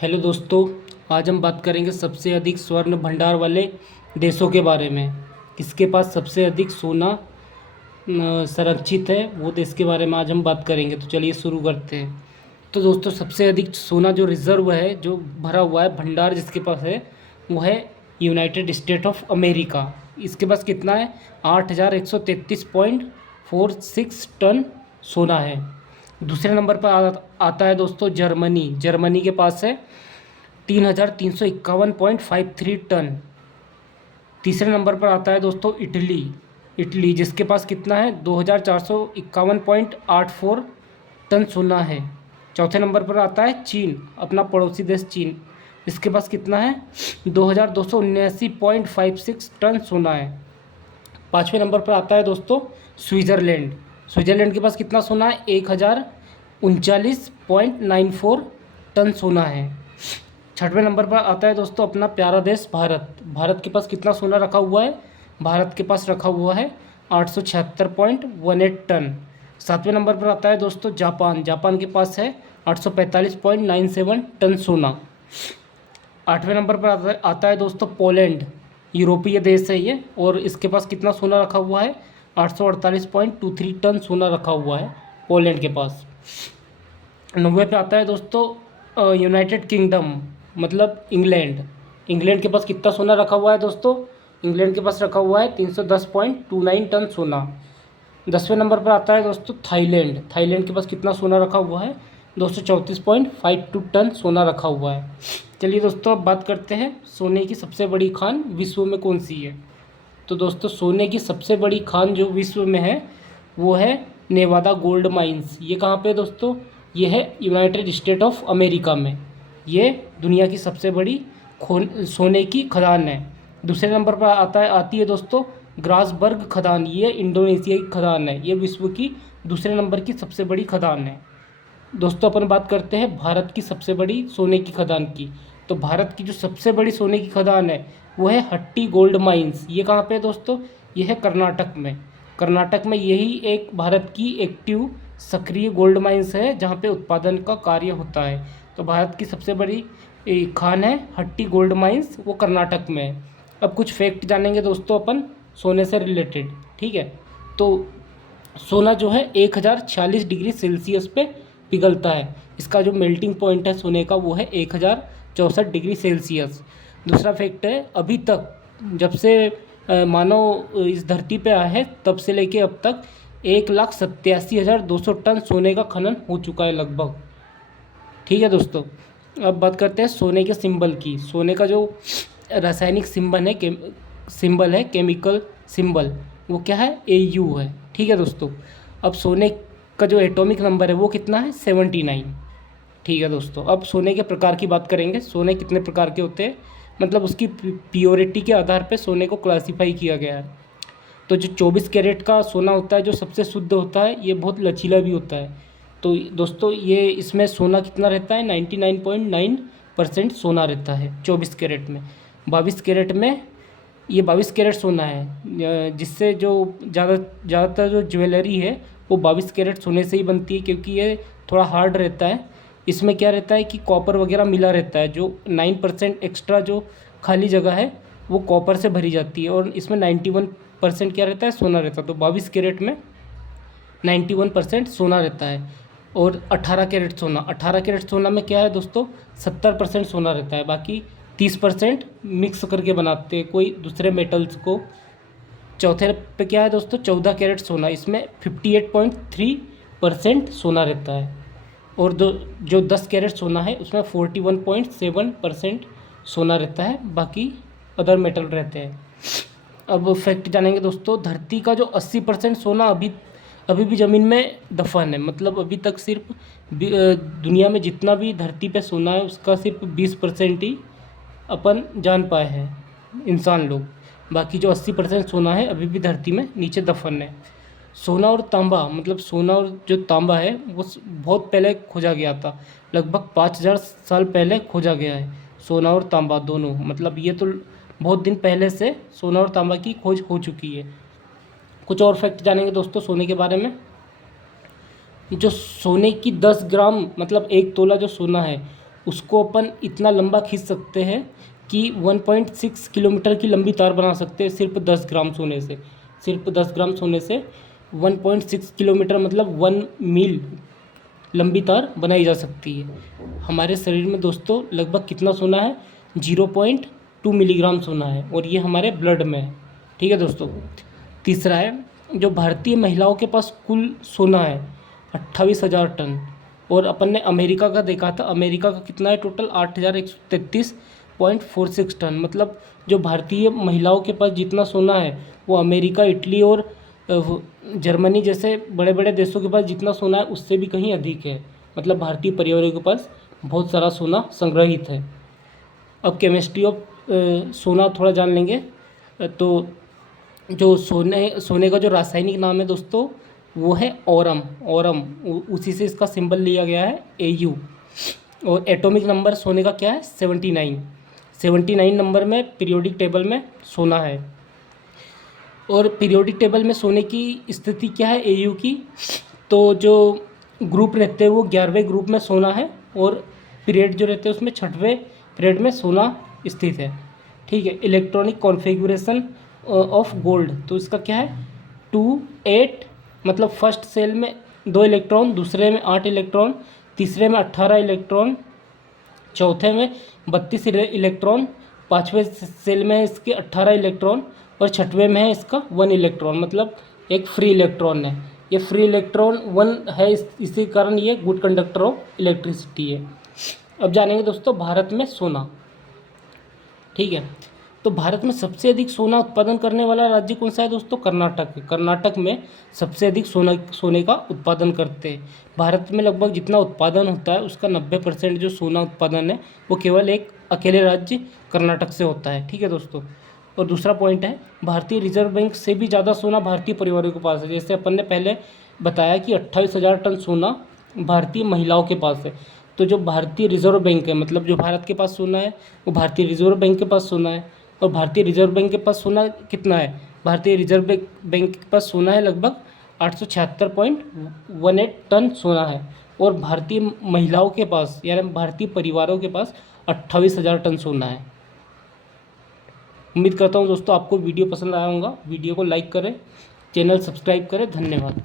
Hello दोस्तों। आज हम बात करेंगे सबसे अधिक स्वर्ण भंडार वाले देशों के बारे में। किसके पास सबसे अधिक सोना संरक्षित है, वो देश के बारे में आज हम बात करेंगे। तो चलिए शुरू करते हैं। तो दोस्तों, सबसे अधिक सोना जो रिजर्व है, जो भरा हुआ है भंडार जिसके पास है, वो है यूनाइटेड स्टेट ऑफ अमेरिका। इसके पास कितना है? 8,133.46 टन सोना है। दूसरे नंबर पर आता है दोस्तों जर्मनी। जर्मनी के पास है 3,351.53 टन। तीसरे नंबर पर आता है दोस्तों इटली। इटली जिसके पास कितना है? 2,451.84 टन सोना है। चौथे नंबर पर आता है चीन, अपना पड़ोसी देश चीन। इसके पास कितना है? 2,279.56 टन सोना है। पाँचवें नंबर पर आता है दोस्तों स्विट्ज़रलैंड। स्विट्ज़रलैंड के पास कितना सोना है? 1,039.94 टन सोना है। छठवें नंबर पर आता है दोस्तों अपना प्यारा देश भारत। भारत के पास कितना सोना रखा हुआ है? भारत के पास रखा हुआ है 876.18 टन। सातवें नंबर पर आता है दोस्तों जापान। जापान के पास है 845.97 टन सोना। आठवें नंबर पर आता है दोस्तों पोलैंड। यूरोपीय देश है ये, और इसके पास कितना सोना रखा हुआ है? 848.23 टन सोना रखा हुआ है पोलैंड के पास। नौवे पे आता है दोस्तों यूनाइटेड किंगडम, मतलब इंग्लैंड। इंग्लैंड के पास कितना सोना रखा हुआ है दोस्तों? इंग्लैंड के पास रखा हुआ है 310.29 टन सोना। 10वें नंबर पर आता है दोस्तों थाईलैंड। थाईलैंड के पास कितना सोना रखा हुआ है? 234.52 टन सोना रखा हुआ है। चलिए दोस्तों, अब बात करते हैं सोने की सबसे बड़ी खान विश्व में कौन सी है। तो दोस्तों, सोने की सबसे बड़ी खान जो विश्व में है वो है नेवादा गोल्ड माइंस। ये कहाँ पे है दोस्तों? ये है यूनाइटेड स्टेट ऑफ अमेरिका में। ये दुनिया की सबसे बड़ी सोने की खदान है। दूसरे नंबर पर आती है दोस्तों ग्रासबर्ग खदान। ये इंडोनेशिया की खदान है। ये विश्व की दूसरे नंबर की सबसे बड़ी खदान है। दोस्तों, अपन बात करते हैं भारत की सबसे बड़ी सोने की खदान की। तो भारत की जो सबसे बड़ी सोने की खदान है वो है हट्टी गोल्ड माइंस। ये कहाँ पे है दोस्तों? ये है कर्नाटक में। कर्नाटक में यही एक भारत की एक्टिव सक्रिय गोल्ड माइंस है जहाँ पे उत्पादन का कार्य होता है। तो भारत की सबसे बड़ी खान है हट्टी गोल्ड माइंस, वो कर्नाटक में है। अब कुछ फैक्ट जानेंगे दोस्तों अपन सोने से रिलेटेड, ठीक है। तो सोना जो है 1,046 डिग्री सेल्सियस पे पिघलता है। इसका जो मेल्टिंग पॉइंट है सोने का वो है 1,064 डिग्री सेल्सियस। दूसरा फैक्ट है, अभी तक जब से मानव इस धरती पे आया है तब से लेके अब तक 1,87,200 टन सोने का खनन हो चुका है लगभग। ठीक है दोस्तों, अब बात करते हैं सोने के सिंबल की। सोने का जो रासायनिक सिंबल है केमिकल सिंबल, वो क्या है? AU है। ठीक है दोस्तों, अब सोने का जो एटॉमिक नंबर है वो कितना है? 79। ठीक है दोस्तों, अब सोने के प्रकार की बात करेंगे। सोने कितने प्रकार के होते हैं, मतलब उसकी प्योरिटी के आधार पे सोने को क्लासीफाई किया गया है। तो जो 24 कैरेट का सोना होता है जो सबसे शुद्ध होता है, ये बहुत लचीला भी होता है। तो दोस्तों, ये इसमें सोना कितना रहता है? 99.9% सोना रहता है 24 कैरेट में। 22 कैरेट में, ये 22 कैरेट सोना है जिससे जो ज़्यादातर जो ज्वेलरी है वो 22 कैरेट सोने से ही बनती है, क्योंकि ये थोड़ा हार्ड रहता है। इसमें क्या रहता है कि कॉपर वगैरह मिला रहता है। जो 9% एक्स्ट्रा जो खाली जगह है वो कॉपर से भरी जाती है, और इसमें 91% क्या रहता है? सोना रहता है। तो 22 कैरेट में 91% सोना रहता है। और 18 कैरेट सोना में क्या है दोस्तों? 70% सोना रहता है। बाकी 30% मिक्स करके बनाते हैं कोई दूसरे मेटल्स को। चौथे पे क्या है दोस्तों? 14 कैरेट सोना। इसमें 58.3% सोना रहता है। और जो 10 कैरेट सोना है उसमें 41.7% सोना रहता है। बाकी अदर मेटल रहते हैं। अब फैक्ट जानेंगे दोस्तों, धरती का जो 80% सोना अभी भी ज़मीन में दफन है। मतलब अभी तक सिर्फ दुनिया में जितना भी धरती पे सोना है उसका सिर्फ 20% ही अपन जान पाए हैं इंसान लोग। बाकी जो 80% सोना है अभी भी धरती में नीचे दफन है। सोना और तांबा, मतलब सोना और जो तांबा है वो बहुत पहले खोजा गया था। लगभग 5,000 साल पहले खोजा गया है सोना और तांबा दोनों। मतलब ये तो बहुत दिन पहले से सोना और तांबा की खोज हो चुकी है। कुछ और फैक्ट जानेंगे दोस्तों सोने के बारे में। जो सोने की 10 ग्राम मतलब 1 तोला जो सोना है उसको अपन इतना लंबा खींच सकते हैं कि 1.6 किलोमीटर की लंबी तार बना सकते हैं सिर्फ 10 ग्राम सोने से। सिर्फ 10 ग्राम सोने से 1.6 किलोमीटर मतलब 1 मील लंबी तार बनाई जा सकती है। हमारे शरीर में दोस्तों लगभग कितना सोना है, 0.2 मिलीग्राम सोना है, और ये हमारे ब्लड में है। ठीक है दोस्तों। तीसरा है, जो भारतीय महिलाओं के पास कुल सोना है 28,000 टन, और अपन ने अमेरिका का देखा था, अमेरिका का कितना है टोटल 8,133.46 टन। मतलब जो भारतीय महिलाओं के पास जितना सोना है वो अमेरिका, इटली और जर्मनी जैसे बड़े बड़े देशों के पास जितना सोना है उससे भी कहीं अधिक है। मतलब भारतीय परिवारों के पास बहुत सारा सोना संग्रहित है। अब केमिस्ट्री ऑफ सोना थोड़ा जान लेंगे। तो जो सोने का जो रासायनिक नाम है दोस्तों वो है ओरम। उसी से इसका सिंबल लिया गया है AU। और एटॉमिक नंबर सोने का क्या है, 79 नंबर में पीरियोडिक टेबल में सोना है। और पीरियोडिक टेबल में सोने की स्थिति क्या है AU की, तो जो ग्रुप रहते हैं वो 11वें ग्रुप में सोना है, और पीरियड जो रहते हैं उसमें 6वें पीरियड में सोना स्थित है। ठीक है। इलेक्ट्रॉनिक कॉन्फ़िगरेशन ऑफ गोल्ड, तो इसका क्या है 2-8, मतलब फर्स्ट सेल में 2 इलेक्ट्रॉन, दूसरे में 8 इलेक्ट्रॉन, तीसरे में 18 इलेक्ट्रॉन, चौथे में 32 इलेक्ट्रॉन, पाँचवें सेल में है इसके 18 इलेक्ट्रॉन, और छठवें में है इसका 1 इलेक्ट्रॉन, मतलब एक फ्री इलेक्ट्रॉन है। ये फ्री इलेक्ट्रॉन 1 है, इसी कारण ये गुड कंडक्टर ऑफ इलेक्ट्रिसिटी है। अब जानेंगे दोस्तों भारत में सोना। ठीक है। तो भारत में सबसे अधिक सोना उत्पादन करने वाला राज्य कौन सा है दोस्तों, कर्नाटक है। कर्नाटक में सबसे अधिक सोने का उत्पादन करते हैं। भारत में लगभग जितना उत्पादन होता है उसका 90% जो सोना उत्पादन है वो केवल एक अकेले राज्य कर्नाटक से होता है। ठीक है दोस्तों। और दूसरा पॉइंट है, भारतीय रिजर्व बैंक से भी ज़्यादा सोना भारतीय परिवारों के पास है। जैसे अपन ने पहले बताया कि 28,000 टन सोना भारतीय महिलाओं के पास है। तो जो भारतीय रिजर्व बैंक है, मतलब जो भारत के पास सोना है वो भारतीय रिजर्व बैंक के पास सोना है। और भारतीय रिजर्व बैंक के पास सोना कितना है, भारतीय रिजर्व बैंक के पास सोना है लगभग 876.18 टन सोना है। और भारतीय महिलाओं के पास यानी भारतीय परिवारों के पास 28,000 टन सोना है। उम्मीद करता हूँ दोस्तों आपको वीडियो पसंद आया होगा। वीडियो को लाइक करें, चैनल सब्सक्राइब करें। धन्यवाद।